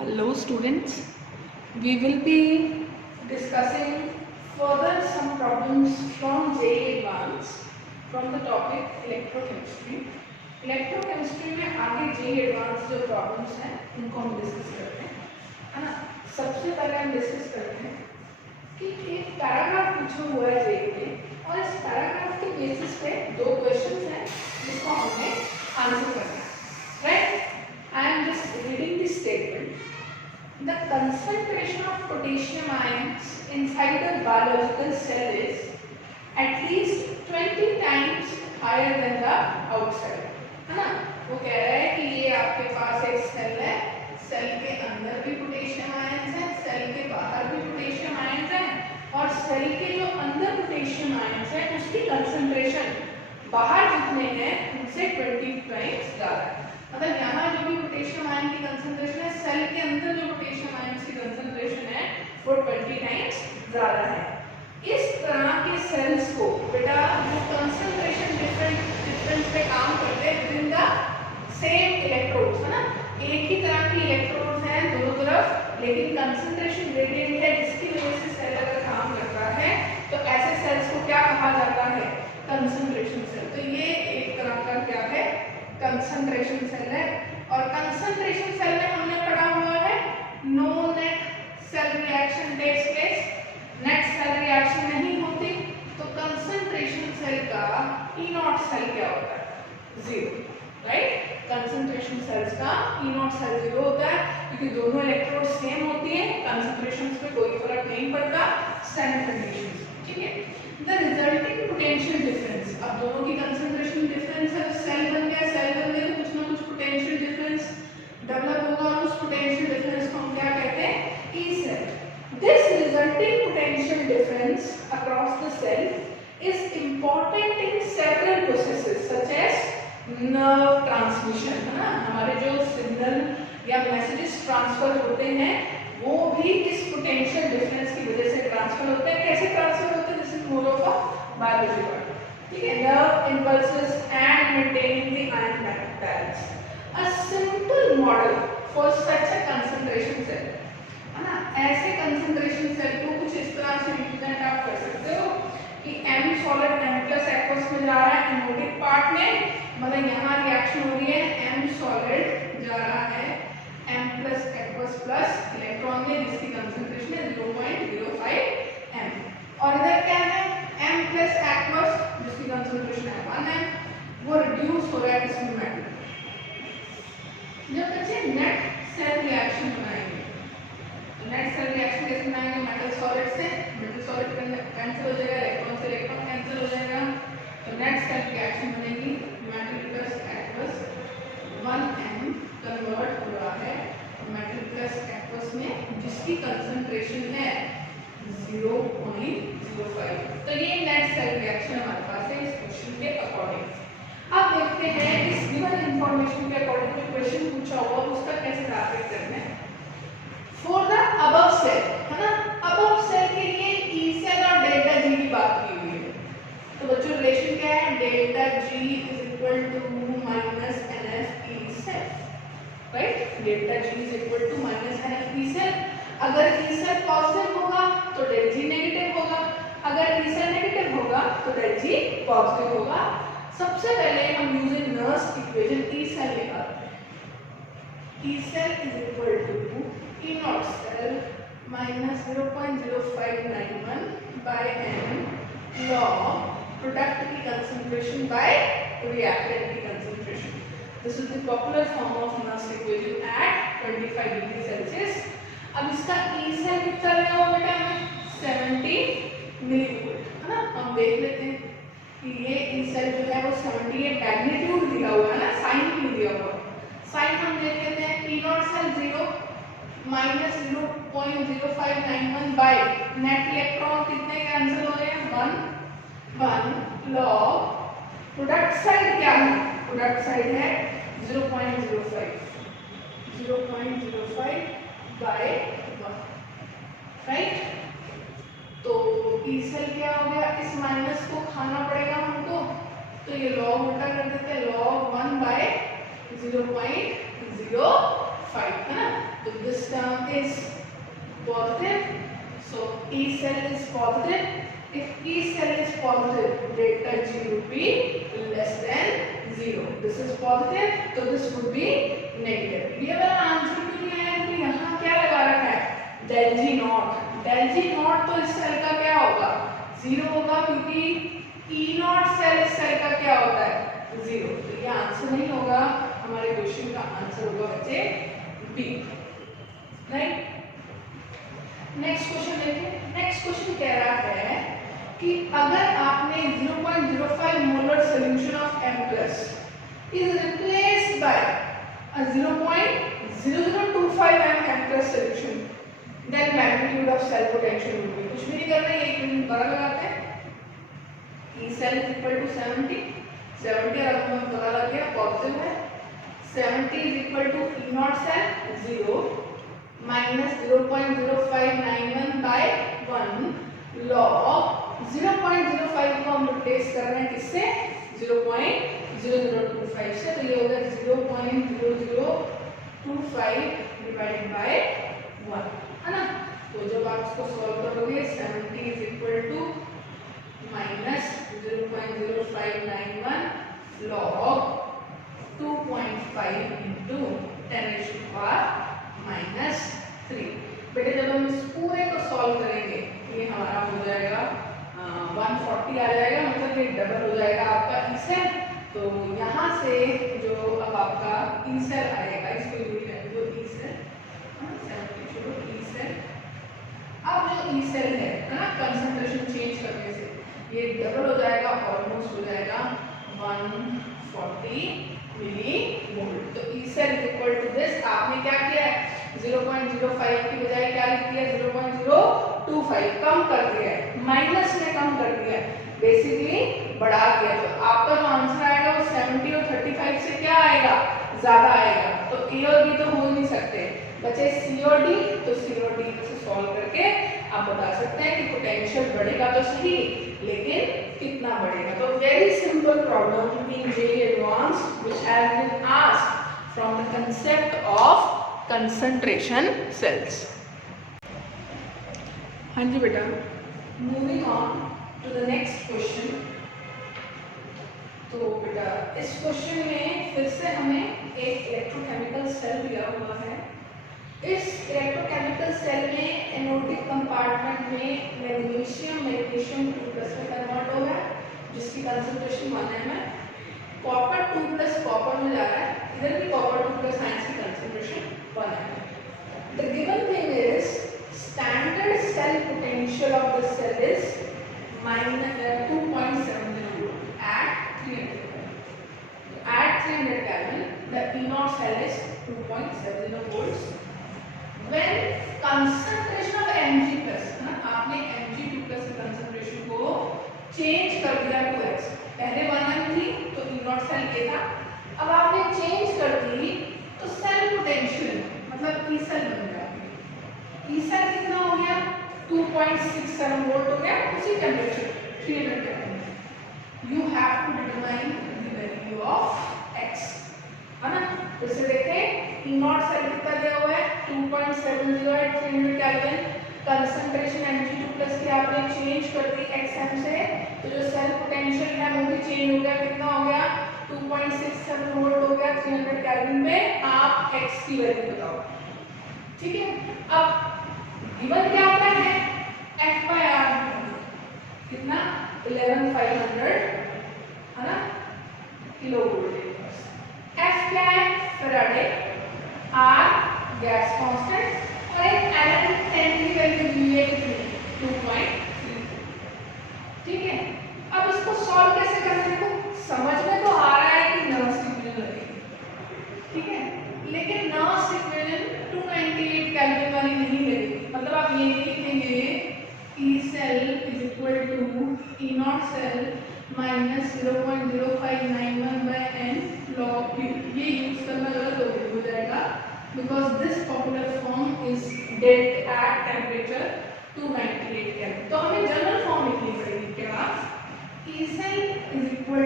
Hello students, we will be discussing further some problems from JEE Advanced from the topic electrochemistry. Electrochemistry में आगे JEE Advanced जो problems हैं उनको हम discuss करते हैं, है ना। सबसे पहले हम डिस्कस करते हैं कि एक पैराग्राफ पूछा हुआ है JEE में और इस पैराग्राफ के बेसिस पे दो क्वेश्चंस हैं जिसको हमने आंसर करना है, right. I am just reading this statement. The concentration of potassium ions inside the biological cell is at least 20 times higher than the outside. है ना। वो कह रहा है कि ये आपके पास एक सेल है, सेल के अंदर भी पोटेशियम आयंस हैं, सेल के बाहर भी पोटेशियम आयंस हैं और सेल के जो अंदर पोटेशियम आयंस है उसकी कंसंट्रेशन बाहर जितने हैं उनसे 20 टाइम्स ज़्यादा है। मतलब यहाँ जो भी पोटेशियम आयन की कंसंट्रेशन है, सेल के अंदर जो पोटेशियम आयंस की कंसंट्रेशन है वो 20 टाइम्स ज़्यादा है। इस तरह के सेल्स को बेटा जो कंसंट्रेशन डिफरेंस पे काम करते हैं with in the same electrodes, है ना। एक ही तरह की इलेक्ट्रोड्स हैं दोनों तरफ, लेकिन कंसंट्रेशन ग्रेडियंट है जिसकी वजह से सेल अगर काम करता है तो ऐसे सेल्स को क्या कहा जाता है? Concentration cell. तो ये एक तरह का क्या है? कंसंट्रेशन सेल है। और कंसंट्रेशन सेल में हमने पढ़ा हुआ है no net cell reaction takes place, net cell reaction नहीं होती। तो कंसंट्रेशन सेल का ई नॉट सेल क्या होता है? Zero, right. कंसंट्रेशन सेल्स का ई नॉट सेल जीरो होता है क्योंकि दोनों इलेक्ट्रोड सेम होती है, कंसंट्रेशंस पे कोई फर्क नहीं पड़ता, स्टैंडर्ड कंडीशंस, ठीक है। द रिजल्टिंग पोटेंशियल डिफरेंस, अब दोनों की कंसंट्रेशन डिफरेंस है, सेल बन गया, सेल बनने से कुछ ना कुछ पोटेंशियल डिफरेंस डेवलप होगा और उस पोटेंशियल डिफरेंस को हम क्या कहते हैं? E cell. This resulting potential difference across the cell is important in several processes such as nerve transmission, है ना। हमारे जो सिग्नल या मैसेजेस ट्रांसफर होते हैं वो भी इस पोटेंशियल डिफरेंस की वजह से ट्रांसफर होते हैं। कैसे ट्रांसफर होते हैं? This is more of a biology part, ठीक है। Nerve impulses and maintaining the ion balance. A simple model for such a concentration cell, है ना। ऐसे concentration cell को कुछ इस तरह से represent आप कर सकते हो कि M solid M plus aqueous में जा रहा है एनोडिक पार्ट में, मतलब यहाँ रिएक्शन हो रही है M solid जा रहा है M plus aqueous plus electron में जिसकी कंसंट्रेशन है 0.05 M, और इधर क्या है M plus aqueous जिसकी कंसंट्रेशन है 1 M, वो रिड्यूस हो रहा है किस मेटल। जब बच्चे नेट सेल रिएक्शन बनाएंगे तो नेट सेल रिएक्शन कैसे बनाएंगे? मेटल सॉलिड से मेटल सॉलिड कैंसिल हो जाएगा, इलेक्ट्रॉन से इलेक्ट्रॉन कैंसिल हो जाएगा, तो नेट सेल रिएक्शन बनेगी metal plus aqueous 1M convert हो रहा है मेटल प्लस एक्वस में जिसकी कंसंट्रेशन है 0.05। तो ये नेट सेल रिएक्शन हमारे पास है इस क्वेश्चन के अकॉर्डिंग। अब देखते हैं इस गिवन इंफॉर्मेशन के अकॉर्डिंग जो क्वेश्चन पूछा हुआ उसका कैसे ग्राफिक करना है। फॉर द अबव सेल, है ना, अबव सेल के लिए ई सेल और डेल्टा जी की बात की हुई है। तो बच्चों रिलेशन क्या है? Delta G is equal to minus NF E cell, right. Delta G is equal to minus NF E cell. अगर ई सेल पॉजिटिव होगा तो डेल जी नेगेटिव होगा, अगर ई सेल नेगेटिव होगा तो डेल जी पॉजिटिव होगा। सबसे पहले हम using Nernst equation E cell निकालते हैं। E cell is equal to E not cell minus 0.0591 by N log product की कंसंट्रेशन बाय रिएक्टेंट की concentration. This is the popular form of Nernst equation at 25 degree Celsius. अब इसका E cell कितना लिया हुआ बेटा हमें? 70 मिलीवोल्ट, है ना। हम देख लेते हैं कि ये ई सेल जो है वो 70 है, मैग्नीट्यूड दिया हुआ है ना, साइन नहीं दिया हुआ। साइन हम देख लेते हैं E not cell 0 minus 0.0591 by net electron कितने कैंसिल हो रहे हैं? 1 लॉग प्रोडक्ट साइड क्या है? प्रोडक्ट साइड है 0.05 बाय 1, राइट। तो ई सेल क्या हो गया? इस माइनस को खाना पड़ेगा हमको, तो ये लॉग उल्टा कर देते हैं, लॉग 1 बाय 0.05, है ना। तो this term is positive, so E cell is positive. If E cell is positive, delta G would be less than 0. This is positive, so this would be negative. ये वाला answer क्यों नहीं आया? कि यहाँ क्या लगा रखा है? del G naught. del G naught तो इस सेल का क्या होगा? 0 होगा, क्योंकि E naught सेल इस सेल का क्या होता है? 0. तो ये आंसर नहीं होगा, हमारे क्वेश्चन का आंसर होगा बच्चे बी, राइट? नेक्स्ट क्वेश्चन देखिए। नेक्स्ट क्वेश्चन कह रहा है कि अगर आपने 0.05 molar solution of M plus is replaced by a 0.0025 M plus solution, then magnitude of cell potential would be. कुछ भी नहीं करना है, एक मिनट बड़ा लगाते हैं। E cell is equal to 70 और अब हमें पता लग गया पॉजिटिव है। 70 is equal to E naught cell 0 minus 0.0591 by 1 log 0.05 को हम रिप्लेस कर रहे हैं किससे? 0.0025 से, तो ये होगा 0.0025 डिवाइडेड बाय 1, है ना? तो जब आप इसको सॉल्व करोगे 70 is equal to minus 0.0591 log 2.5 into 10⁻⁻3। बेटे जब हम इस पूरे को सॉल्व करेंगे ये हमारा हो जाएगा 140 आ जाएगा, मतलब ये डबल हो जाएगा आपका ई सेल। तो यहाँ से जो अब आपका ई सेल आएगा, इसको यूज करेंगे तो ई सेल, छोड़ो ई सेल। अब जो ई सेल है ना, कंसंट्रेशन चेंज करने से ये डबल हो जाएगा, ऑलमोस्ट हो जाएगा 140 मिलीवोल्ट। तो E cell is equal to this. आपने क्या किया है? 0.05 की बजाय क्या लिख दिया? 0.025 कम कर दिया है, माइनस में कम कर दिया है, बेसिकली बढ़ा दिया। तो आपका जो आंसर आएगा वो 70 और 35 से क्या आएगा? ज्यादा आएगा। तो ए और बी तो हो ही नहीं सकते बच्चे, सी और डी। तो सी और डी से सॉल्व करके आप बता सकते हैं कि पोटेंशियल बढ़ेगा तो सही, लेकिन कितना बढ़ेगा। तो very simple problem in JEE advanced which has been asked from the concept of concentration cells. हाँ जी बेटा, moving on to the next question. तो बेटा इस क्वेश्चन में फिर से हमें एक इलेक्ट्रोकेमिकल सेल दिया हुआ है। इस इलेक्ट्रोकेमिकल सेल में एनोडिक कंपार्टमेंट में मैग्नीशियम 2+ में कन्वर्ट हो रहा है, जिसकी कंसंट्रेशन 1 m है। कॉपर 2+ कॉपर में जा रहा है, इधर भी कॉपर 2+ आयंस की कंसंट्रेशन 1 m है। The given thing is standard cell potential of the cell is -2.70 volt at 300 Kelvin. At 300 Kelvin, the E naught cell is 2.70 volts. When concentration of Mg+, आपने Mg2+ की concentration को change कर दिया 2x, पहले 1 m थी तो E naught cell ये था, अब आपने चेंज कर दी तो सेल पोटेंशियल मतलब E सेल बन गया। E सेल कितना हो गया? 2.67 वोल्ट हो गया, उसी temperature 300 Kelvin. You have to determine the value of x, है ना? जैसे देखें E नॉट सेल कितना दिया हुआ है? 2.70 एट 300 केल्विन। कंसंट्रेशन Mg2+ की आपने चेंज कर दी xm से, तो जो सेल पोटेंशियल है वो भी चेंज हो गया। कितना हो गया? 2.67 वोल्ट हो गया 300 केल्विन में। आप x की वैल्यू बताओ, ठीक है? अब गिवन क्या होता है? F/R कितना? 11500, है ना, किलो वोल्ट। F क्या है? फैराडे। R गैस कांस्टेंट, और एक एलन 10 की वैल्यू दी है कितनी? 2.3, ठीक है? अब इसको सॉल्व कैसे करना है? तो समझ में तो आ रहा है कि नर्व्स इक्वेशन लगेगी, ठीक है, लेकिन नर्व्स इक्वेशन 298 केल्विन वाली नहीं लगेगी। मतलब आप ये नहीं लिखेंगे E cell is equal to E naught cell minus 0.0591 by n log Q। ये यूज करना गलत हो जाएगा, because this popular form is dead at temperature 298 Kelvin. तो हमें जनरल फॉर्म लिखनी पड़ेगी। क्या? E cell is equal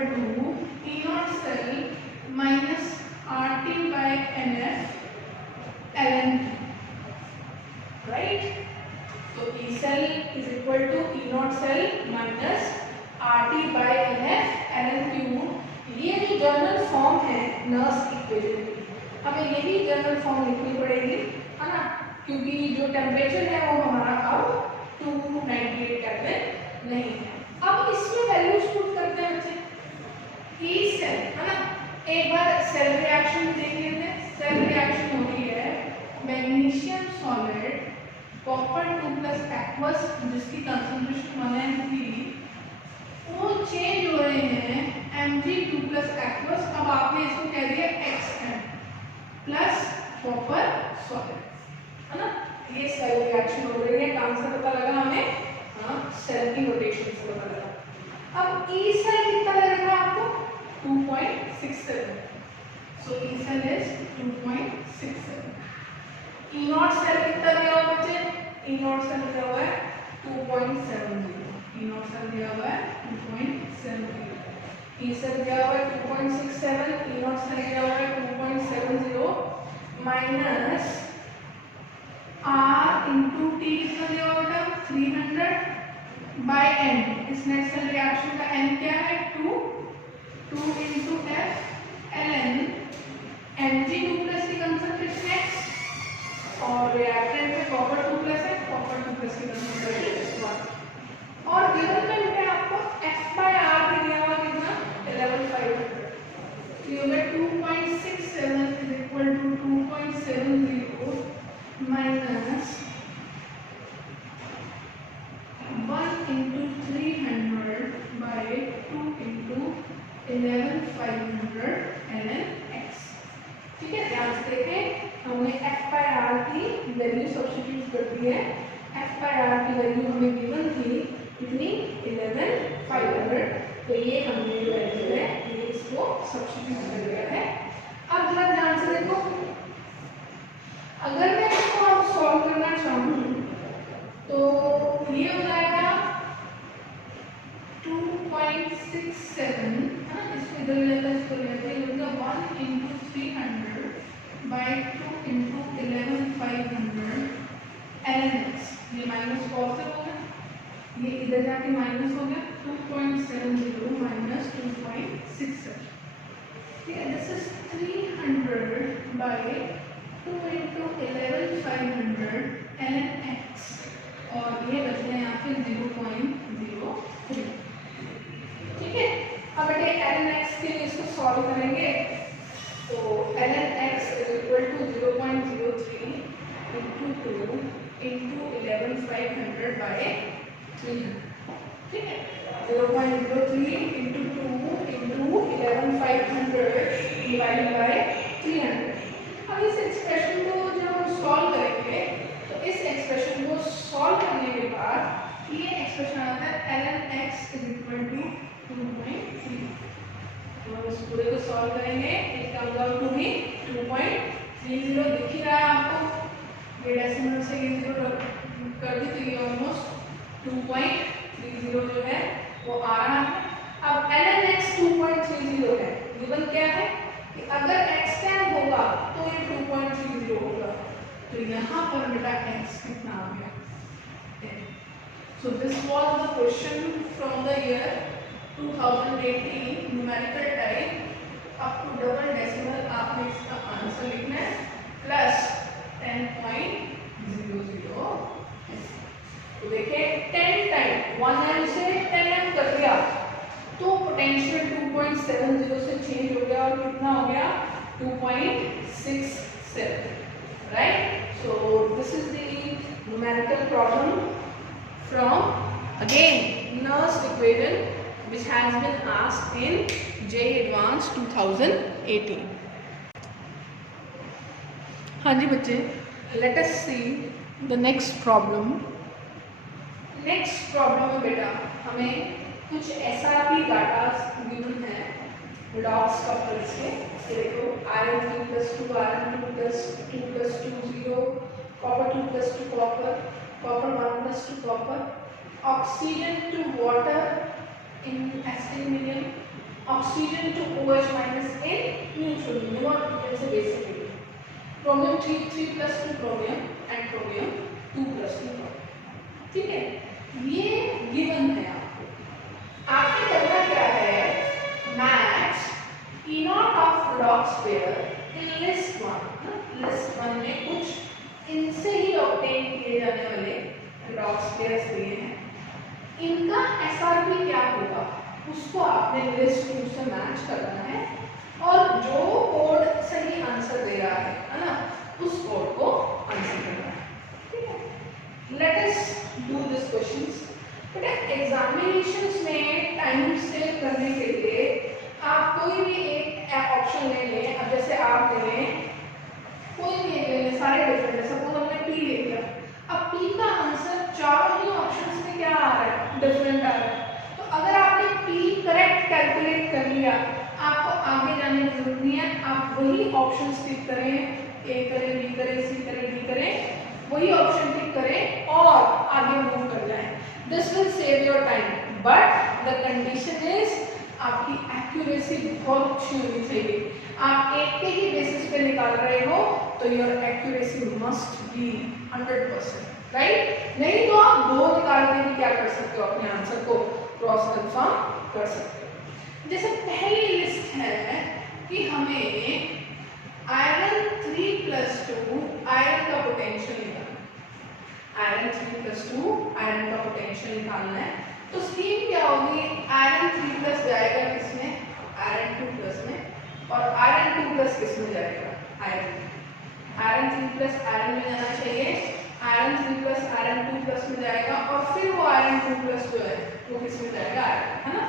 equation की, हमें यही जनरल फॉर्म लिखनी पड़ेगी, है ना, क्योंकि जो टेम्परेचर है वो हमारा अब 298 केल्विन नहीं है। अब इसमें वैल्यूज पुट करते हैं बच्चे, ई सेल, है ना, एक बार सेल रिएक्शन देख लेते हैं। सेल रिएक्शन हो रही है magnesium solid copper 2 plus aqueous जिसकी कंसंट्रेशन 1 and 3, वो चेंज हो रहे हैं Mg2 प्लस एक्वस। अब आपने इसको कह दिया XM प्लस कॉपर सॉलिड, है ना, ये सेल रिएक्शन हो रही है। कहाँ से पता लगा हमें? हाँ, सेल की रोटेशन से पता लगा। अब ई सेल कितना लगेगा आपको? 2.67, so E cell is 2.67। E not cell कितना दिया हुआ बच्चे? ई नॉट सेल दिया हुआ है 2.70, ई नॉट सेल दिया हुआ है 2.70, ई सेल दिया हुआ है 2.67, ई नॉट सेल दिया हुआ है 2.70 माइनस R इंटू टी कितना दिया हुआ बेटा? 300 बाय n। इस नेक्स्ट सेल रिएक्शन का n क्या है? 2 into F ln Mg2 plus की कंसंट्रेशन x और रिएक्टेंट में कॉपर 2 प्लस है, कॉपर 2 प्लस की कंसंट्रेशन 1 और गिवन में बेटा आपको F बाय R दिया हुआ कितना? 11500। तो ये होगा 2.67 is equal to 2.70 minus 1 into 300 by 2 into 11500 ln x। ठीक है, ध्यान से देखें, हमने f बाय r की वैल्यू सब्स्टिट्यूट कर दी है। f बाय r की वैल्यू हमें गिवन थी कितनी? 11500, तो ये हमने जो वैल्यू है ये इसको सब्स्टिट्यूट कर दिया है। अब जरा ध्यान से देखो, अगर मैं इसको अब सॉल्व करना चाहूँ तो ये हो जाएगा 2.67, है ना, इसको इधर लेते हैं, इसको लेते हैं, ये होगा 1 into 300 by 2 into 11500 ln x। ये माइनस कॉस से होगा, ये इधर जाके माइनस हो गया 2.70 माइनस 2.67। ठीक है, this is 300 by 2 into 11500 ln x और ये बचते हैं यहाँ पे 0.03। ठीक है, अब बेटे ln x के लिए इसको सॉल्व करेंगे तो ln x is equal to 0.03 into 2 into 11500 by 300। ठीक है, 0.03 इंटू 2 इंटू 11500 डिवाइडेड बाय 300। अब इस एक्सप्रेशन को जब हम सॉल्व करेंगे तो इस एक्सप्रेशन को सॉल्व करने के बाद ये एक्सप्रेशन आता है ln x is equal to 2.3। तो हम इस पूरे को सॉल्व करेंगे, it comes out to be 2.30। दिख ही रहा है आपको, ये डेसिमल से ये 0 कर दी तो ये ऑलमोस्ट 2.30 जो है वो आ रहा है। अब ln x 2.30 है, गिवन क्या है कि अगर x tan होगा तो ये 2.30 होगा, तो यहाँ पर बेटा x कितना आ गया? So this was the question from the year 2018 numerical type up to double decimal। आपने इसका आंसर लिखना है प्लस 10.00। तो देखिए 10 टाइम 1m से 10m कर दिया तो पोटेंशियल 2.70 से चेंज हो गया और कितना हो गया? 2.67, right. So this is the numerical problem from again Nernst equation which has been asked in JEE Advanced 2018। हाँ जी बच्चे, let us see the next problem। Next problem में बेटा हमें कुछ SRP डाटा गिवन है लॉग्स कपल्स के। देखो iron 3+2 iron 2+2 0, copper 2+2 copper 1+2 copper, oxygen to water in acidic medium, oxygen to OH minus in neutral medium से basically, chromium 3+2 chromium and chromium 2+2। ठीक है, ये गिवन है आपको। आपने करना क्या है? Match E0 of redox pair in list one में कुछ इनसे ही ऑब्टेन किए जाने वाले रेडॉक्स पेयर्स दिए हैं, इनका एसआरपी क्या होगा उसको आपने लिस्ट टू से मैच करना है और जो कोड सही आंसर दे रहा है ना, उस कोड को आंसर करना है। ठीक है, let us do this questions. बेटा एग्जामिनेशंस में टाइम सेव करने के लिए आप कोई भी एक ऑप्शन ले लें। अब जैसे आप ले लें कोई भी एक ले लें, सारे डिफरेंट है, सपोज हमने पी ले लिया। अब पी का आंसर चारों ही ऑप्शंस में क्या आ रहा है, डिफरेंट आ रहा है। तो अगर आपने पी करेक्ट कैलकुलेट कर लिया, आपको आगे जाने की जरूरत नहीं है, आप वही ऑप्शन टिक करें, ए करें, बी करें, सी करें, डी करें, वही ऑप्शन टिक करें और आगे मूव कर जाएं। This will save your time, but the condition is आपकी एक्यूरेसी बहुत अच्छी होनी चाहिए। आप एक के ही बेसिस पे निकाल रहे हो तो your accuracy must be 100%, right. नहीं तो आप दो निकाल के भी क्या कर सकते हो, अपने आंसर को क्रॉस कंफर्म कर सकते हो। जैसे पहली लिस्ट है कि हमें आयरन 3+2 आयरन का पोटेंशियल निकालना है, आयरन 3+2 आयरन का पोटेंशियल निकालना है। तो स्कीम क्या होगी, आयरन 3+ जाएगा किसमें, आयरन 2+ में, और आयरन 2+ किसमें जाएगा, आयरन 3+ आयरन में जाना चाहिए, आयरन 3+ आयरन 2+ में जाएगा, और फिर वो आयरन 2+ जो है वो किसमें जाएगा, आयरन, है ना।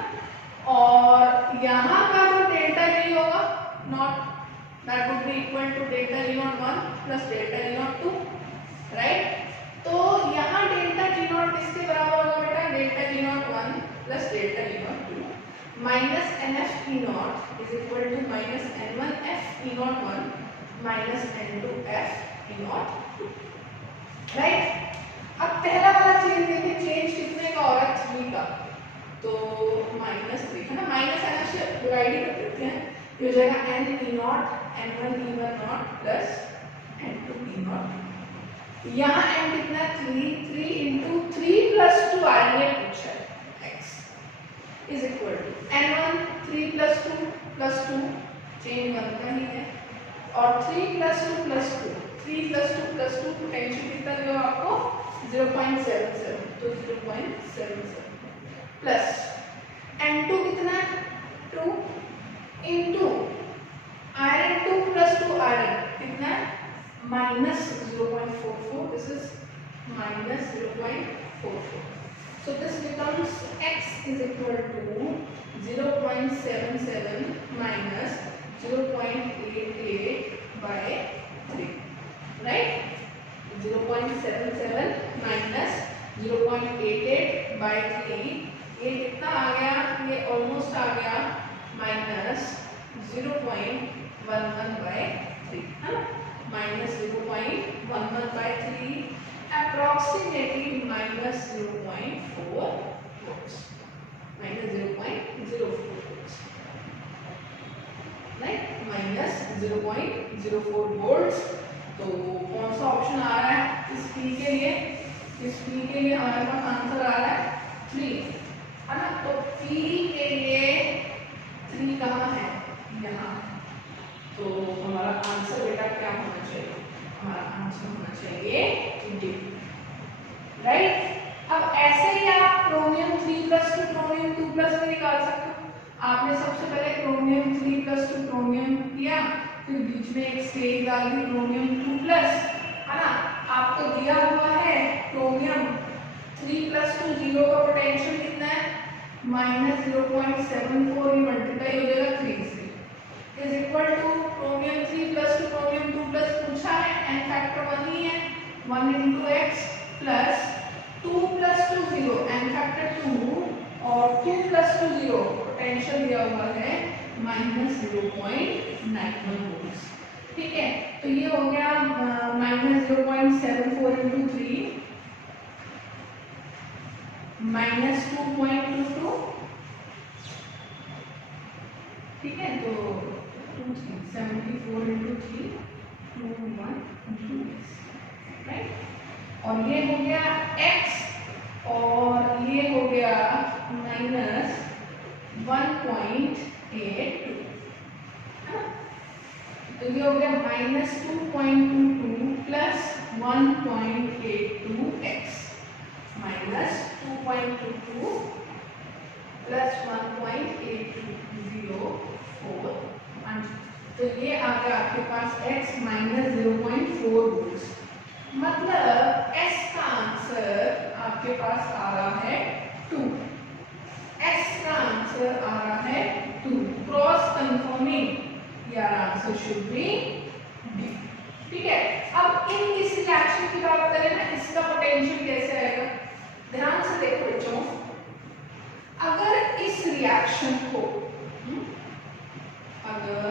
और यहाँ का जो डेल्टा जी होगा naught, that would be equal to delta G not 1 plus delta G not 2, right. तो यहाँ डेल्टा जी नॉट किसके बराबर होगा बेटा, delta G not 1 plus delta G not 2 minus NF E naught is equal to minus N1 F E naught 1 minus N2 F E naught 2, right. अब पहला वाला change देखिए, चेंज कितने का हो रहा है, 3 का, तो -3 है ना, माइनस NF से डिवाइड कर देते हैं, ये हो जाएगा N E not N1 E1 not plus N2 E not. यहाँ n कितना है, 3 इंटू 3+2 आयरन ने पूछा है, x is equal to n1 3+2+2 change 1 का ही है, और 3+2+2 3+2+2 पोटेंशियल कितना दिया आपको 0.77, तो 0.77 प्लस n2 कितना है 2 इंटू आयरन 2+2 आयरन कितना है -0.44, this is -0.44. So this becomes x is equal to 0.77 minus 0.88 by 3, right? 0.77 minus 0.88 by 3, ये कितना आ गया, ये ऑलमोस्ट आ गया -0.11 by 3, है ना, -0.11 by 3, approximately -0.4 volts, -0.04 volts, right, -0.04 volts। तो कौन सा ऑप्शन आ रहा है इस P के लिए, इस P के लिए हमारे पास आंसर आ रहा है 3, है ना। तो P के लिए 3 कहाँ है, यहाँ, तो हमारा आंसर बेटा क्या होना चाहिए, हमारा आंसर होना चाहिए डी, राइट। अब ऐसे ही आप क्रोमियम 3+2 क्रोमियम 2+ भी निकाल सकते हो। आपने सबसे पहले क्रोमियम 3+2 क्रोमियम किया, फिर बीच में एक स्टेज डाल दी क्रोमियम 2+, है ना। आपको दिया हुआ है क्रोमियम 3+2 0 का पोटेंशियल कितना है -0.74, ये मल्टीप्लाई हो जाएगा 3 से, is equal two chromium 3+2 chromium 2+ पूछा है, n फैक्टर 1 ही है, 1 into x plus 2+2 0 n factor 2 और 2+2 0 पोटेंशियल दिया हुआ है -0.91 वोल्ट्स, ठीक है। तो ये हो गया -0.74 into 3 -2.22, ठीक है। तो 74 into 3 21 into x, राइट। और ये हो गया x और ये हो गया -1.82, तो ये हो गया -2.22 प्लस 1.82x -2.22 प्लस 1.8204, तो ये आ गया आपके पास x -0.4 वोल्ट। मतलब s का आंसर आपके पास आ रहा है 2। s का आंसर आ रहा है 2। क्रॉस कंफर्मिंग, यार आंसर शुड बी डी। ठीक है, अब इस रिएक्शन की बात करें ना, इसका पोटेंशियल कैसे आएगा, ध्यान से देखो बच्चों। अगर इस रिएक्शन को अगर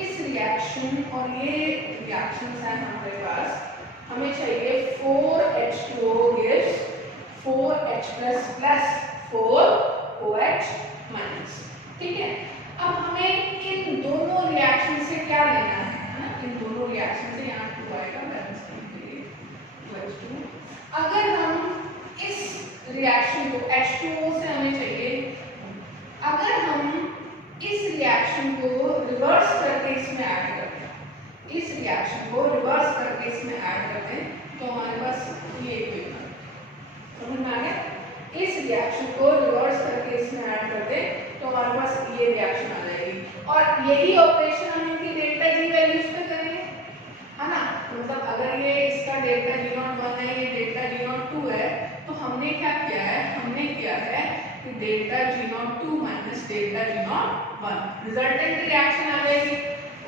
इस रिएक्शन और ये रिएक्शन है हमारे पास, हमें चाहिए 4H2O gives 4H plus plus 4OH minus। ठीक है, अब हमें इन दोनों रिएक्शन से क्या लेना है ना, इन दोनों रिएक्शन से यहाँ 2 आएगा बैलेंस करने के लिए 2H2। अगर हम इस रिएक्शन को H2O से हमें चाहिए, अगर हम इस रिएक्शन को रिवर्स करके इसमें ऐड करते हैं, इस रिएक्शन को रिवर्स करके इसमें ऐड करते हैं, तो हमारे पास ये इक्वेशन समझ में आ गया। इस रिएक्शन को रिवर्स करके इसमें ऐड करते हैं तो हमारे पास ये रिएक्शन आ जाएगी, और यही ऑपरेशन हम इनकी डेल्टा जी वैल्यूज पे करेंगे, है ना। मतलब अगर ये इसका डेल्टा जी नॉट 1 है, ये डेल्टा जी नॉट 2 है, तो हमने क्या किया है, हमने किया है कि डेल्टा जी नॉट 2 माइनस delta G not 1 resultant reaction आ जाएगी,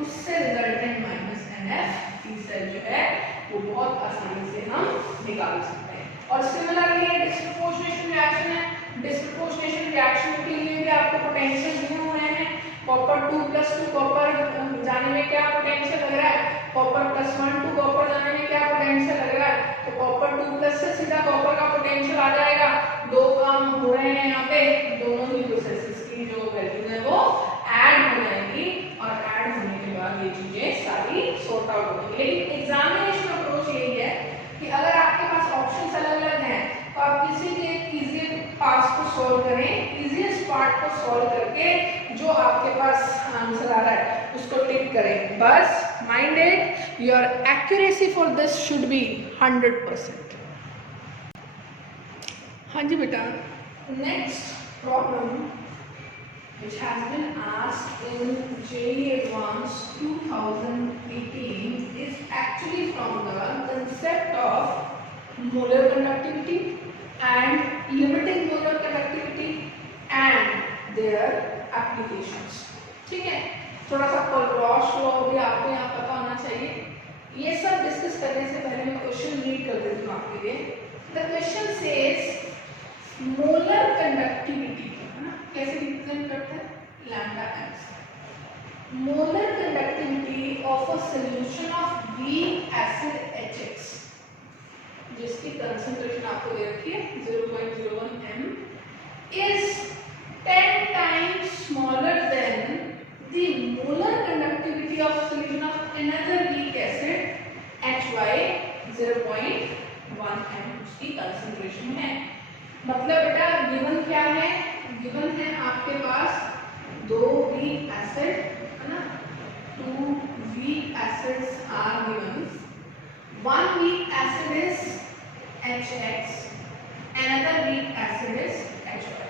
उससे resultant minus NF T cell जो है वो बहुत आसानी से हम निकाल सकते हैं। और सिमिलरली ये डिस्प्रोपोर्शनेशन रिएक्शन है, डिस्प्रोपोर्शनेशन रिएक्शन के लिए भी आपको पोटेंशियल दिए हुए हैं। कॉपर 2 + 2 कॉपर जाने में क्या पोटेंशियल लग रहा है, कॉपर +1 2 कॉपर जाने में क्या पोटेंशियल लग रहा है, तो कॉपर 2+ से सीधा कॉपर का पोटेंशियल आ जाएगा। दो काम हो रहे हैं यहाँ पे, दोनों ही प्रोसेसेस की जो वैल्यूज है वो ऐड हो जाएंगी, और ऐड होने के बाद ये चीजें सारी सॉर्ट आउट होंगी। लेकिन एग्जामिनेशन अप्रोच यही है कि अगर आपके पास ऑप्शंस अलग-अलग हैं तो आप किसी भी एक इजी पार्ट को सॉल्व करें, इजीएस्ट पार्ट को सॉल्व करके जो आपके पास आंसर आ रहा है उसको टिक करें। बस minded, your accuracy for this should be 100%। हाँ जी बेटा, next problem which has been asked in JEE Advanced 2018 is actually from the concept of molar conductivity and limiting molar conductivity and their applications। ठीक है, थोड़ा सा cross law भी आपको यहाँ पता होना चाहिए। ये सब डिस्कस करने से पहले मैं क्वेश्चन रीड कर देती हूँ आपके लिए। The question says molar conductivity, कैसे रिप्रेजेंट करते हैं, lambda x। Molar conductivity of a solution of weak acid HX, जिसकी कंसंट्रेशन आपको दे रखी है 0.01 m, is 10 times smaller than the molar conductivity of solution of another weak acid HY 0.1 m, उसकी concentration है। मतलब बेटा गिवन क्या है, गिवन है आपके पास 2 वीक एसिड, है ना, 2 weak acids are given, 1 weak acid is HX, another weak acid is HY।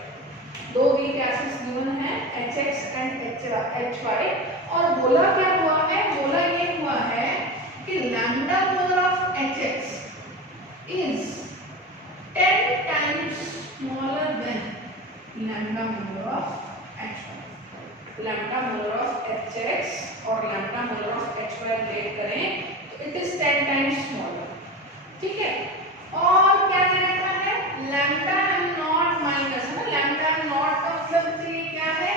2 weak acids given है HX एंड HY, और बोला क्या हुआ है, बोला ये हुआ है कि lambda molar of HX is 10 times smaller than lambda molar of HY। lambda molar of HX और lambda molar of HY relate करें तो इट इज 10 times smaller। ठीक है, और क्या दे रखा है, lambda m naught माइनस, है ना, lambda m naught का मतलब क्या है,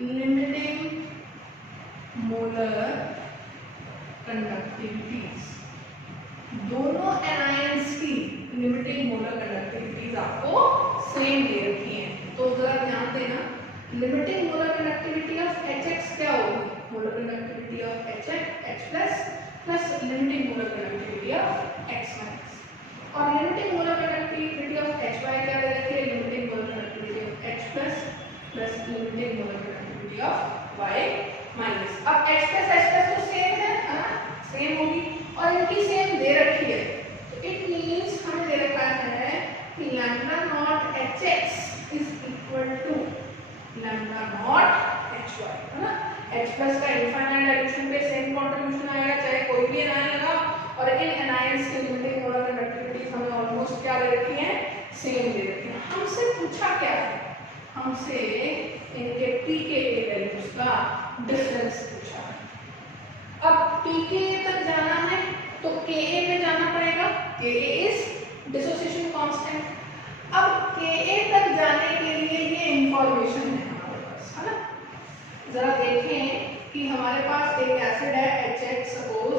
लिमिटिंग मोलर कंडक्टिविटीज। दोनों एनायंस की लिमिटिंग मोलर कंडक्टिविटीज आपको सेम दे रखी हैं, तो जरा ध्यान देना। Limiting molar conductivity of HX क्या होगी, molar conductivity of HX H plus plus limiting molar conductivity of X minus, और limiting molar conductivity of HY क्या दे रखी है, limiting molar conductivity of H plus plus limiting molar conductivity of Y minus. अब H plus same होगी और इनकी same दे रखी है, तो इट मीन्स हमें दे रखा है कि lambda naught H X is equal to lambda naught H Y, है ना। एच प्लस का इनफाइनाइट डाइल्यूशन पे सेम कंट्रीब्यूशन आएगा चाहे कोई भी एनायन लगा, और इन एनायंस की लिमिटिंग मोलर कंडक्टिविटी हमें ऑलमोस्ट क्या दे रखी है, सेम दे रखी है। हमसे पूछा क्या है, हमसे इनके pKa वैल्यूज का डिफरेंस पूछा है। अब pKa तक जाना है तो Ka पे जाना पड़ेगा, Ka इज डिसोसिएशन कांस्टेंट। अब Ka तक जाने के लिए ये इंफॉर्मेशन है हमारे पास, है ना। जरा देखें कि हमारे पास एक एसिड है HX, सपोज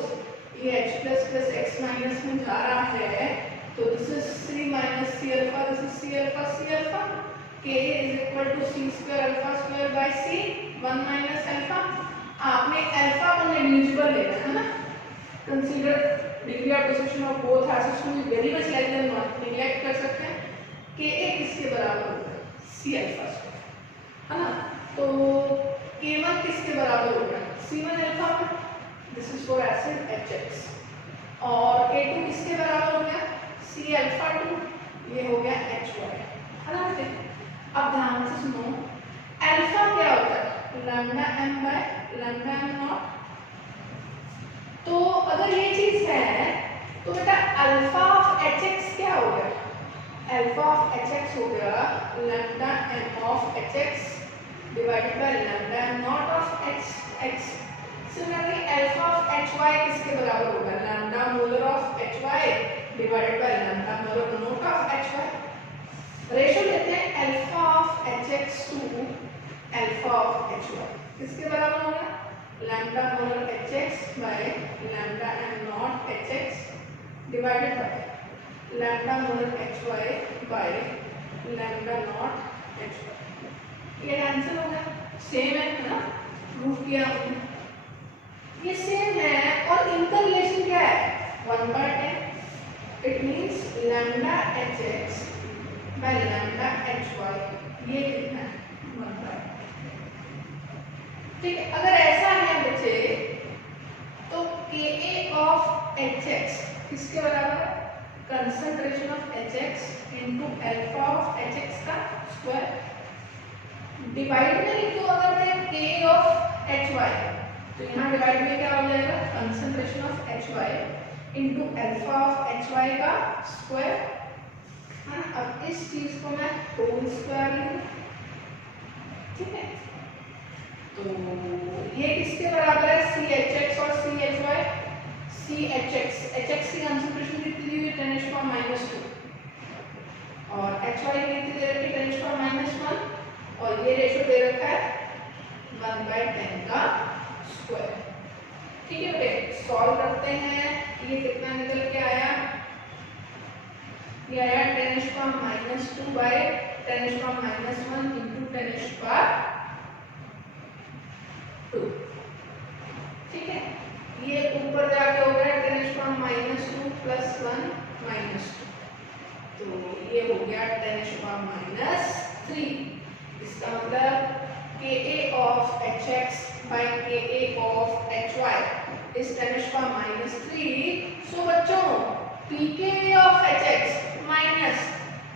ये H प्लस X माइनस में जा रहा है, तो this is 3 minus C alpha, this is C alpha, C alpha, Ka is equal to C square alpha square by C 1 minus alpha। आपने अल्फा को negligible लेना है ना, consider degree of dissociation of both acids to be very much less than 1, neglect कर सकते हैं। Ka किसके बराबर होगा, C अल्फा स्क्वायर, है ना। तो K1 किसके बराबर होगा, C1 alpha, this is for acid HX, और K2 किसके बराबर हो गया, C अल्फा 2, ये हो गया HY, है ना। अब ध्यान से सुनो, अल्फा क्या होता है, lambda m by lambda m not. तो अगर ये चीज है तो बेटा अल्फा ऑफ hx क्या हो गया, अल्फा ऑफ hx हो गया lambda m of hx divided by lambda m not of hx। Similarly alpha of hy किसके बराबर होगा, lambda molar of hy divided by lambda molar not of hy। Ratio लेते हैं alpha of hx to alpha of hy, किसके बराबर होगा, lambda molar hx by lambda m not hx divided by lambda molar hy by lambda naught hy। ये answer होगा, same है ना, proof किया हमने, ये सेम है। और इनका रिलेशन क्या है, 1/10, it means lambda hx by lambda hy, ये कितना है, 1/10। ठीक है, अगर ऐसा है बच्चे तो Ka ऑफ hx किसके बराबर है, concentration of hx into alpha of hx का स्क्वायर। डिवाइड में लिखो अगर मैं Ka ऑफ hy, तो यहाँ डिवाइड में क्या हो जाएगा, concentration of hy into alpha of hy का स्क्वायर। अब इस चीज को मैं होल स्क्वायर लूं, ठीक है। तो ये किसके बराबर है, CHX और CHY। CHX, HX की कंसंट्रेशन कितनी दी हुई है, 10⁻², और HY कितनी दे रखी है, 10⁻1, और ये रेशियो दे रखा है 1/10 का स्क्वायर। ठीक है बेटे, सॉल्व करते हैं, ये कितना निकल के आया, ये आया 10⁻² बाय 10⁻1 इंटू 10⁻²। ठीक है, ये ऊपर जाके हो गया 10⁻² प्लस 1 माइनस 2, तो ये हो गया 10⁻³ इसका मतलब Ka of hx by Ka of hy is 10⁻³ so बच्चों pKa of hx minus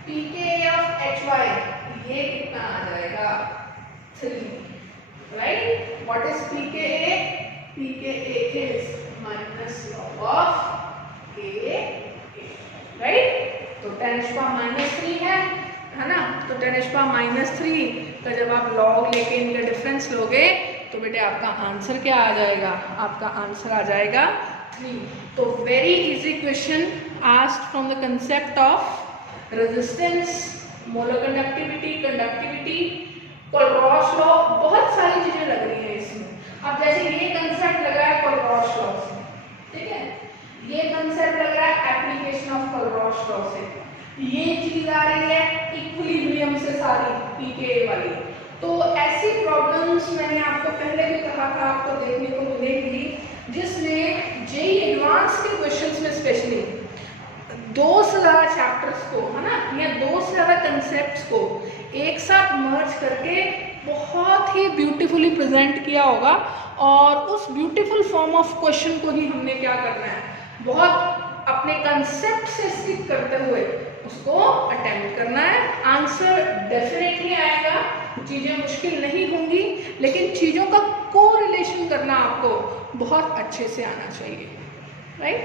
pKa of hy, ये कितना आ जाएगा, 3, right. What is pKa, pKa is minus log of Ka, right. तो 10⁻³ है ना, तो 10⁻³ का जब आप लॉग लेके इनका डिफरेंस लोगे तो बेटे आपका आंसर क्या आ जाएगा, आपका आंसर आ जाएगा 3। तो very easy question asked from the concept of resistance, molar conductivity, conductivity, Kohlrausch law, बहुत सारी चीजें लग रही है इसमें। अब जैसे ये कंसेप्ट लगा है कोलरॉश लॉ से, ठीक है, ये कंसेप्ट लग रहा है एप्लीकेशन ऑफ कोलरॉश लॉ से, ये चीज आ रही है इक्विलिब्रियम से सारी pKa वाली। तो ऐसी प्रॉब्लम्स मैंने आपको पहले भी कहा था, आपको देखने को मिलेगी जिसमें जेईई एडवांस के क्वेश्चंस में स्पेशली 2 से ज़्यादा चैप्टर्स को, है ना, या 2 से ज़्यादा कंसेप्ट्स को एक साथ मर्ज करके बहुत ही ब्यूटीफुली प्रेजेंट किया होगा और उस ब्यूटीफुल फॉर्म ऑफ क्वेश्चन को ही हमने क्या करना है, बहुत अपने कंसेप्ट से स्टिक करते हुए उसको अटेम्प्ट करना है। आंसर डेफिनेटली आएगा, चीज़ें मुश्किल नहीं होंगी, लेकिन चीज़ों का कोरिलेशन करना आपको बहुत अच्छे से आना चाहिए, राइट।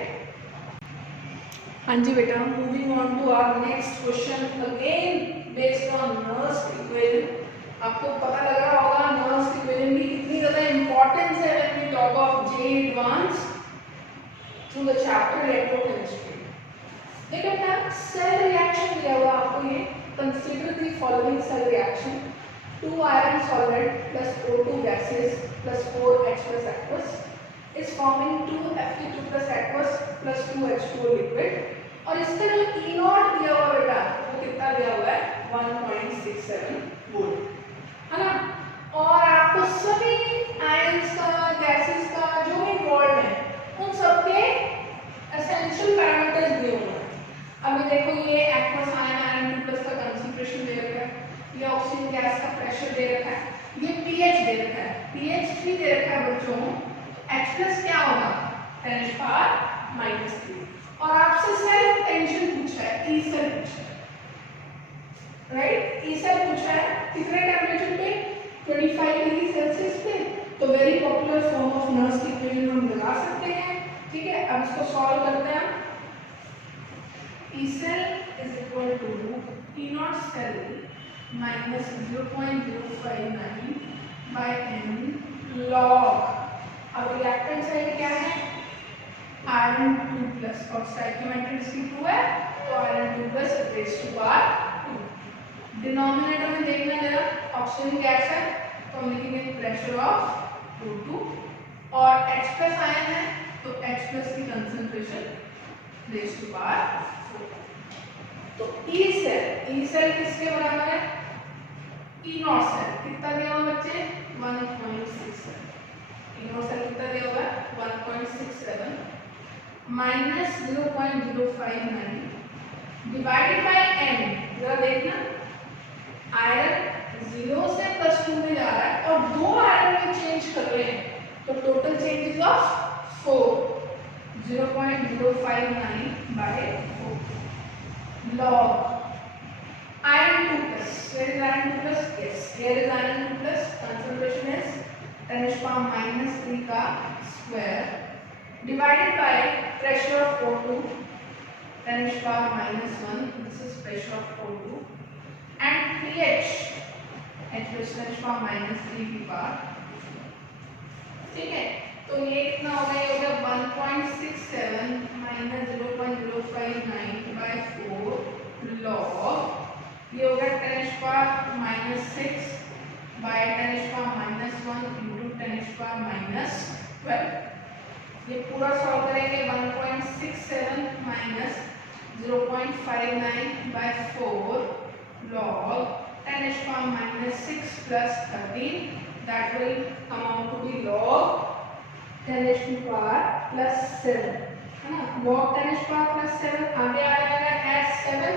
हाँ जी बेटा, moving on to our next question again based on Nernst equation. आपको पता लग रहा होगा नर्स इक्वेशन की कितनी ज़्यादा इंपॉर्टेंस है when we talk of J advance through the chapter electrochemistry. देखो बेटा, सेल रिएक्शन दिया हुआ आपको, ये consider the following cell reaction: 2 iron solid plus O2 gases plus 4H plus aqueous is forming 2 Fe2 plus aqueous plus 2 H2O liquid। और इसका जो E not दिया हुआ बेटा वो कितना दिया हुआ है, 1.67 वोल्ट, है ना। और आपको सभी आयंस का, गैसेस का जो भी इन्वॉल्व है उन सबके एसेंशियल पैरामीटर्स दिए हुए हैं। अभी देखो ये एक्वस आयन प्लस का कंसंट्रेशन दे रखा है, ये ऑक्सीजन गैस का प्रेशर दे रखा है, ये पीएच दे रखा है, पीएच भी दे रखा है बच्चों। H प्लस क्या होगा, 10⁻³ और आपसे सेल टेंशन पूछा है, ई सेल पूछा है, राइट। ई सेल पूछा है कितने टेम्परेचर पे, 25 डिग्री सेल्सियस पे। तो very popular form of nurse की इक्वेशन हम लगा सकते हैं, ठीक है। अब इसको सॉल्व करते हैं। E cell is equal to E not cell minus 0.059 by n log। अब रिएक्टेंट साइड क्या है, आयरन 2 प्लस और स्टोइकियोमेट्री 2 है तो iron 2 plus raise to power 2। Denominator में देखना जरा, ऑक्सीजन गैस है तो हम लिखेंगे प्रेशर ऑफ O2 और H प्लस आयन है तो H प्लस की कंसंट्रेशन रेज़ टू पावर 4। तो ई सेल किसके बराबर है, ई नॉट सेल कितना दिया हुआ बच्चे, 1.67। ई नॉट सेल कितना दिया हुआ है, 1.67 माइनस 0.059 डिवाइडेड बाय n। जरा देखना, आयरन 0 से +2 में जा रहा है और 2 आयरन में चेंज कर रहे हैं तो total changes of 4, 0.059 by 4 log iron 2 plus, where is iron 2 plus, yes here is iron 2 plus, concentration is 10⁻³ का square divided by pressure of O2 10⁻⁻1, this is pressure of O2 and pH H plus 10⁻³ की power, ठीक है। तो ये कितना हो गया, ये हो गया 1.67 माइनस 0.059 बाय 4 log, ये हो गया 10⁻⁻6 बाय 10⁻⁻1 इंटू 10⁻⁻12। ये पूरा सॉल्व करेंगे, 1.67 minus 0.59 bye 4 log 10⁻⁻6 plus 13, that will come out to be log 10⁻⁻7, है ना। log 10⁻⁻7 आगे आ जाएगा as 7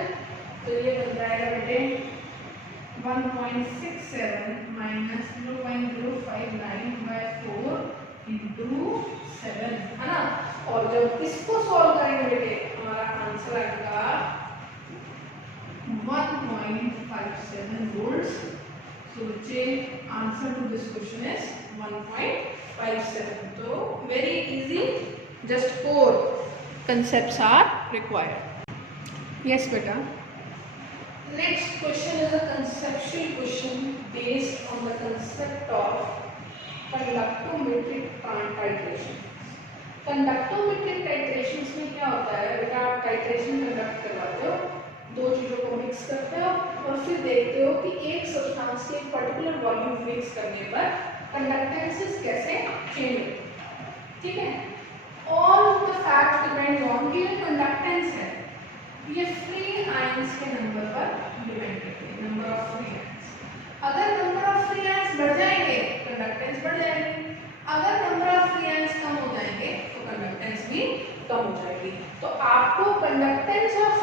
तो ये बन जाएगा बेटे 1.67 माइनस 0.059 बाय 4 इंटू 7, है ना। और जब इसको सॉल्व करेंगे बेटे हमारा आंसर आएगा 1.57 volts। So the answer to this question is 1.57। So very easy, just 4 concepts are required। Yes beta, next question is a conceptual question based on the concept of conductometric titration। conductometric titrations में क्या होता है बेटा, आप titration conduct करवाते हो, दो चीज़ों को मिक्स करते हो और फिर देखते हो कि एक सब्सटेंस के एक पर्टिकुलर वॉल्यूम मिक्स करने पर कंडक्टेंसेस कैसे चेंज होते हैं, ठीक है। All the fact depend on कि जो कंडक्टेंस है ये फ्री आयंस के नंबर पर डिपेंड करते हैं, नंबर ऑफ फ्री आयंस। अगर नंबर ऑफ फ्री आयंस बढ़ जाएंगे कंडक्टेंस बढ़ जाएगी, अगर नंबर ऑफ फ्री आयंस कम हो जाएंगे तो कंडक्टेंस भी कम हो जाएगी। तो आपको कंडक्टेंस ऑफ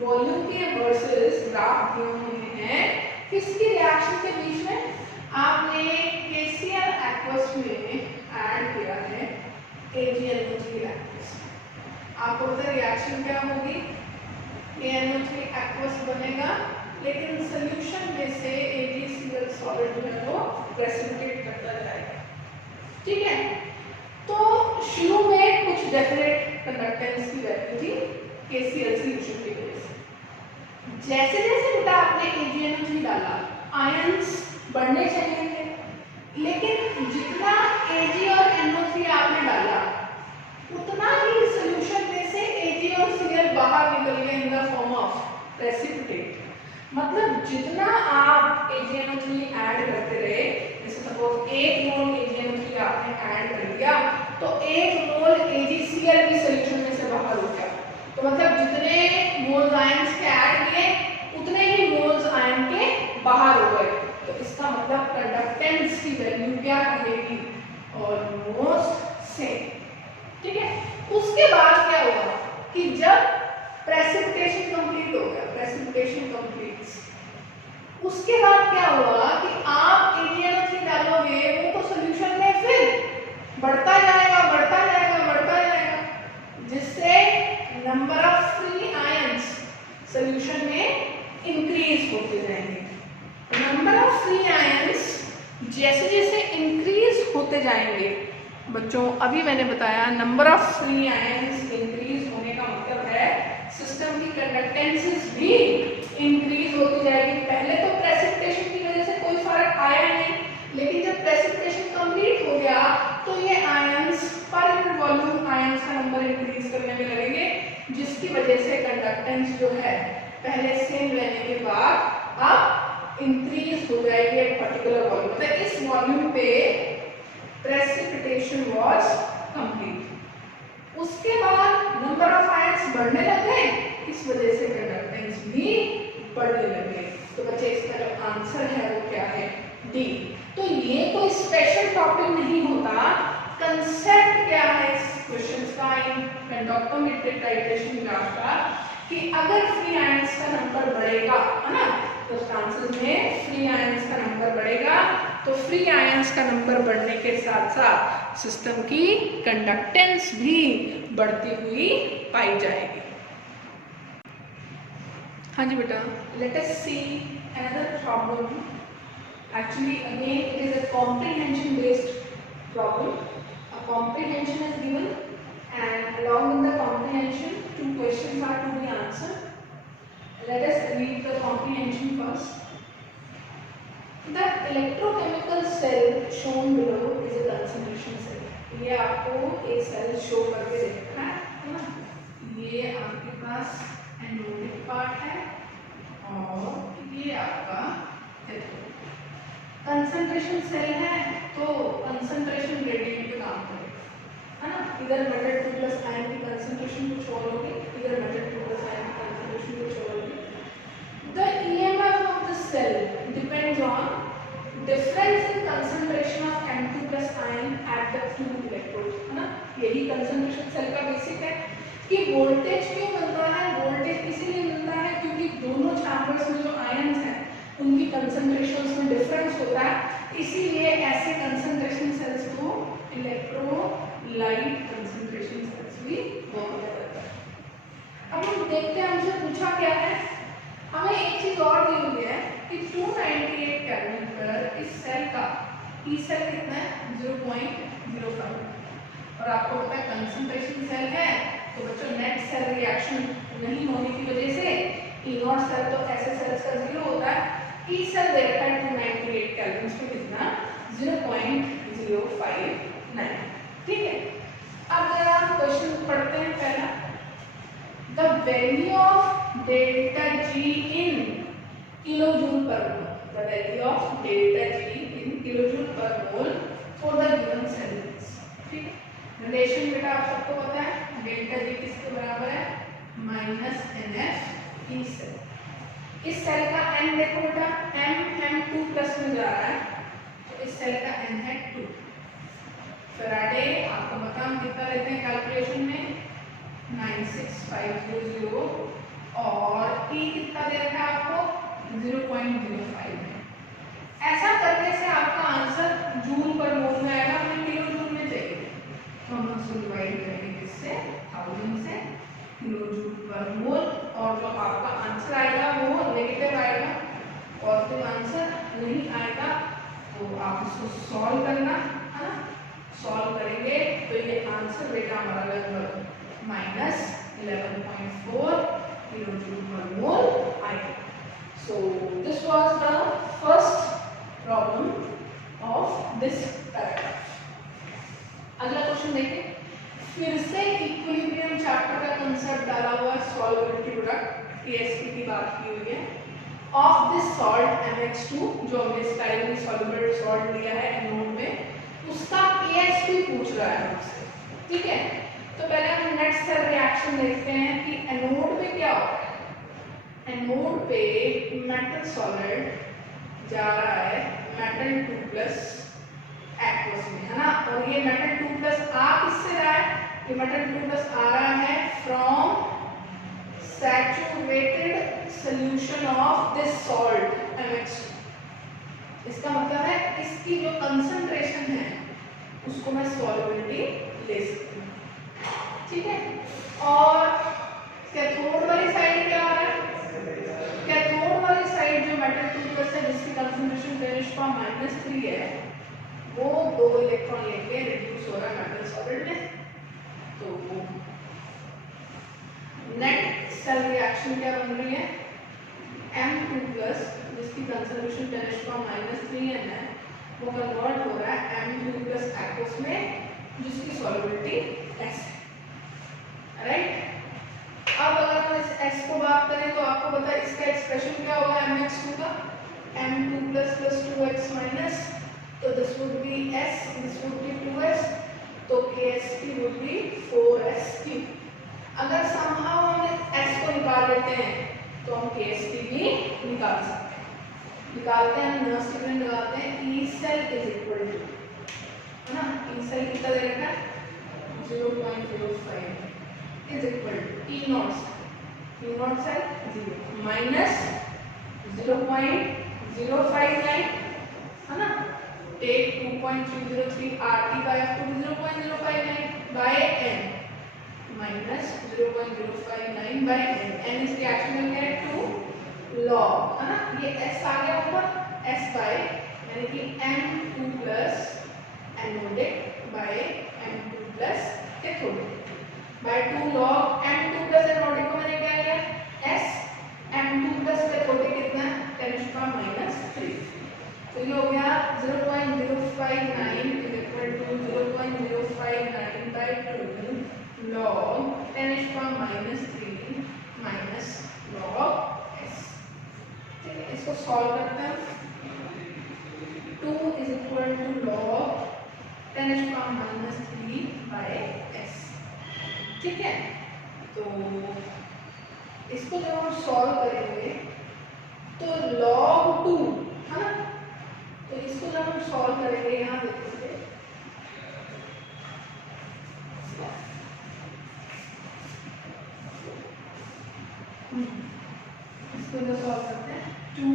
वॉल्यूम के वर्सेस ग्राफ दिए हुए हैं किसकी रिएक्शन के बीच में, आपने KCl एक्वस में ऐड किया है AgNO3 एक्वस, आपको पता रिएक्शन क्या होगी, AnO3 एक्वस बनेगा, लेकिन सोल्यूशन में से AgCl सॉलिड जो है वो प्रेसिपिटेट करता जाएगा। ठीक है, तो शुरू में कुछ डेफिनेट कंडक्टेंस की वैल्यू थी KCl सोल्यूशन की वजह से, जैसे जैसे बेटा आपने AgNO3 डाला आयंस बढ़ने चाहिए थे, लेकिन जितना Ag और NO3 आपने डाला उतना ही सोल्यूशन में से Ag और Cl बाहर निकल गए in the form of precipitate. मतलब जितना आप AgNO3 ऐड करते रहे, जैसे सपोज 1 मोल AgNO3 आपने ऐड कर दिया तो 1 मोल AgCl भी सोल्यूशन में से बाहर हो गया, तो मतलब जितने मोल्स आयंस के ऐड किए उतने ही मोल्स आयन के बाहर हो गए, तो इसका मतलब कंडक्टेंस की वैल्यू क्या रहेगी, ऑलमोस्ट सेम। ठीक है, उसके बाद क्या हुआ कि जब प्रेसिपिटेशन कंप्लीट हो गया, प्रेसिपिटेशन कंप्लीट्स, उसके बाद क्या हुआ कि आप AgNO3 डालोगे वो तो सोल्यूशन में फिर बढ़ता जाएगा बढ़ता जाएगा बढ़ता जाएगा, जिससे number of free ions solution में इंक्रीज होते जाएंगे। नंबर ऑफ फ्री आयंस जैसे जैसे इंक्रीज होते जाएंगे बच्चों, अभी मैंने बताया number of free ions increase होने का मतलब है सिस्टम की कंडक्टेंसेस भी इंक्रीज होती जाएगी। पहले तो प्रेसिपिटेशन की वजह से कोई फर्क आया नहीं, लेकिन जब प्रेसिपिटेशन कंप्लीट हो गया तो ये ions per unit volume ions का नंबर इंक्रीज करने में लगेंगे, जिसकी वजह से कंडक्टेंस जो है पहले सेम रहने के बाद अब इंक्रीज हो जाएगी एक पर्टिकुलर वॉल्यूम, मतलब इस वॉल्यूम पे प्रेसिपिटेशन वाज कंप्लीट। उसके बाद नंबर ऑफ आयंस बढ़ने लगे, इस वजह से कंडक्टेंस भी बढ़ने लगे। तो बच्चे इसका जो आंसर है वो क्या है, डी। तो ये कोई स्पेशल टॉपिक नहीं होता, कंसेप्ट क्या है इस क्वेश्चन का, इन पेंटोक्टोमेट्रिक टाइट्रेशन ग्राफ का, कि अगर फ्री आयंस का नंबर बढ़ेगा, है ना, तो चांसेस में फ्री आयंस का नंबर बढ़ेगा, तो फ्री आयंस का नंबर बढ़ने के साथ साथ सिस्टम की कंडक्टेंस भी बढ़ती हुई पाई जाएगी। हाँ जी बेटा, let us see another problem. Actually again it is a comprehension based problem. A comprehension is given and along with the comprehension 2 questions are to be answered. Let us read the comprehension first. The electrochemical cell shown below is a concentration cell. ये आपको एक cell show करके देखना है ना, ये आपके पास anodic part है और ये आपका कंसंट्रेशन सेल है, तो कंसंट्रेशन ग्रेडियंट पे काम करेगा, है ना। इधर मेटल 2 प्लस आयन की कंसंट्रेशन कुछ और होगी, इधर मेटल 2 प्लस आयन की कंसंट्रेशन कुछ और होगी। The EMF of the cell depends on difference in concentration of M2 plus ion at the 2 electrode, है ना। यही कंसंट्रेशन सेल का बेसिक है कि वोल्टेज क्यों मिलता है, वोल्टेज इसीलिए मिलता है क्योंकि दोनों चैम्बर्स में जो आयंस हैं उनकी कंसंट्रेशंस में डिफरेंस होता है, इसीलिए ऐसे कंसंट्रेशन सेल्स को इलेक्ट्रोलाइट कंसंट्रेशन सेल्स भी बोला जाता है। अब हम देखते हैं, हमसे पूछा क्या है, हमें एक चीज और दी हुई है कि 298 केल्विन पर इस सेल का ई सेल कितना है, 0.05, और आपको पता है कंसंट्रेशन सेल है, तो बच्चों नेट सेल रिएक्शन नहीं होने की वजह से ई नॉट सेल तो ऐसे सेल्स का 0 होता है, ई सेल दे रखा है 298 केल्विन पे कितना, 0.059। ठीक है, अब जरा हम क्वेश्चन पढ़ते हैं पहला। The value of delta G in kilojoule per mole, the value of delta G in kilojoule per mole for the given cell. ठीक है, रिलेशन बेटा आप सबको पता है, डेल्टा जी किसके बराबर है, -NF ई सेल। इस सेल का n देखो बेटा, M2 प्लस में जा रहा है, तो इस सेल का n है 2। फैराडे आपको पता हम कितना लेते हैं कैलकुलेशन में, 96500, और E कितना दे रखा है आपको, 0.05 है। ऐसा करने से आप आंसर जूल पर मोल में आएगा, हमें किलो जूल में चाहिए, तो हम उसको डिवाइड करेंगे किससे, 1000 से, किलो जूल पर मोल। और जो आपका आंसर आएगा वो नेगेटिव आएगा, पॉजिटिव आंसर नहीं आएगा। तो आप इसको सॉल्व करना है ना, सॉल्व करेंगे तो ये आंसर बेटा हमारा लगभग -11.4 किलो जूल पर मोल आएगा। So this was the first problem of this paragraph. अगला क्वेश्चन देखिए, फिर से इक्विलिब्रियम चैप्टर का कंसेप्ट डाला हुआ है, सॉल्युबिलिटी प्रोडक्ट KSP की बात की हुई है, ऑफ दिस सॉल्ट MX2 जो हमने स्टाइल सॉल्युबल सॉल्ट लिया है एनोड में, उसका KSP पूछ रहा है हमसे, ठीक है। तो पहले हम नेट सेल रिएक्शन देखते हैं कि एनोड पे क्या होता है। एनोड पे मेटल सॉलिड जा रहा है मेटल 2+ एक्वस में, है ना, और ये मेटल 2+ आ किससे रहा है, ये मेटल 2+ आ रहा है from saturated solution of this salt MX2। इसका मतलब है इसकी जो कंसंट्रेशन है उसको मैं सॉल्युबिलिटी ले सकती हूँ, ठीक है। और कैथोड वाली साइड क्या आ रहा है, कैथोड वाली साइड जो मेटल 2+ है जिसकी कंसंट्रेशन 10⁻³ है, वो 2 इलेक्ट्रॉन लेके रिड्यूस हो रहा है मेटल सॉलिड में। तो नेट सेल रिएक्शन क्या बन रही है, M2+ जिसकी कंसंट्रेशन 10⁻³ है, वो कन्वर्ट हो रहा है M2+ एक्वस में जिसकी सॉल्युबिलिटी S है, राइट। अब अगर हम इस S को बात करें तो आपको पता है इसका एक्सप्रेशन क्या होगा MX2 का, M2+ + 2x माइनस, तो this would be S, this would be 2s, तो KSP वुड बी 4s3। अगर somehow हम S को निकाल लेते हैं तो हम KSP भी निकाल सकते हैं, निकालते हैं नॉन लगाते हैं, E cell is equal to, है ना, E cell कितना दे रखा है 0.05 is equal to E0 cell 0 minus 0.059, है ना, take 2.303 RT by F to 0.059 by N minus 0.059 by N, N is reaction में क्या है 2 log, है ना, ये S आ गया ऊपर, S by यानी कि M2+ anodic by M2+ cathodic by 2 log M2+ anodic को मैंने क्या लिया S, M2+ कैथोडिक कितना है 10⁻³ तो ये हो गया 0.059 is equal to 0.059 by 2 log 10⁻³ minus log S, ठीक है। इसको सॉल्व करते हैं, 2 is equal to log 10⁻³ by S, ठीक है। तो इसको जब हम सॉल्व करेंगे तो log 2, है ना, तो इसको जब हम सॉल्व करेंगे यहाँ देखिए, इसको जब सॉल्व करते हैं 2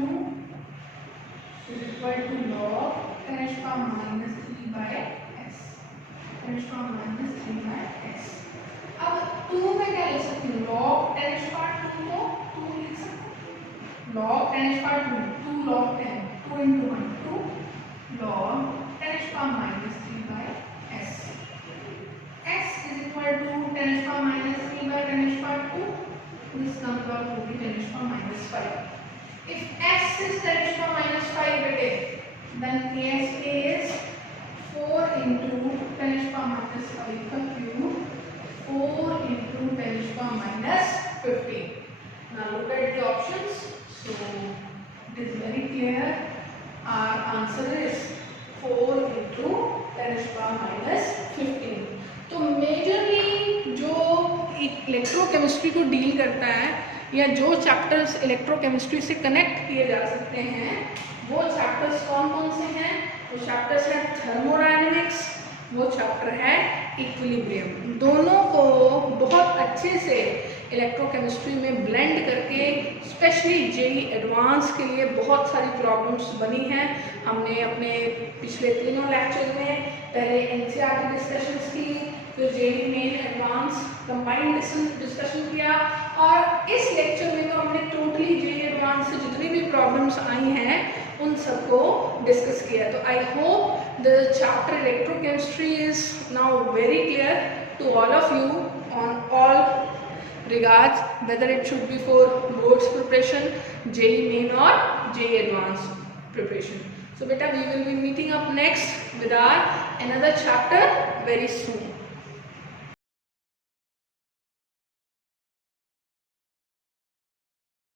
is equal to log 10⁻³ by S, 10⁻³ by S। अब 2 में क्या लिख सकती हूँ, log 10⁻² को 2 लिख सकते हैं, log 10⁻², 2 log 10, 2 into 1, 2 log 10⁻³ by S, S is equal to 10⁻³ by 10⁻², this comes out to be 10⁻⁵. If S is 10⁻⁵, bete, then KSP is 4 into 10⁻⁵ का cube, 4 into 10⁻⁻15. Now look at the options. So it is very clear. Our answer is 4 into 10⁻⁻15. तो majorly जो electrochemistry को deal करता है या जो chapters electrochemistry से connect किए जा सकते हैं वो चैप्टर्स कौन कौन से हैं, वो चैप्टर्स है थर्मोडायनेमिक्स, वो चैप्टर है इक्विलिब्रियम। दोनों को बहुत अच्छे से इलेक्ट्रोकेमिस्ट्री में ब्लेंड करके स्पेशली जेई एडवांस के लिए बहुत सारी प्रॉब्लम्स बनी हैं। हमने अपने पिछले तीनों लेक्चर में पहले एनसीईआरटी डिस्कशंस की, फिर JEE main advance combined discussion किया, और इस लेक्चर में तो हमने टोटली जेई एडवांस से जितनी भी प्रॉब्लम्स आई हैं उन सबको डिस्कस किया। तो I hope the chapter electrochemistry is now very clear to all of you on all regards, whether it should be for boards preparation, JEE main or JEE advanced preparation. So beta, we will be meeting up next with our another chapter very soon.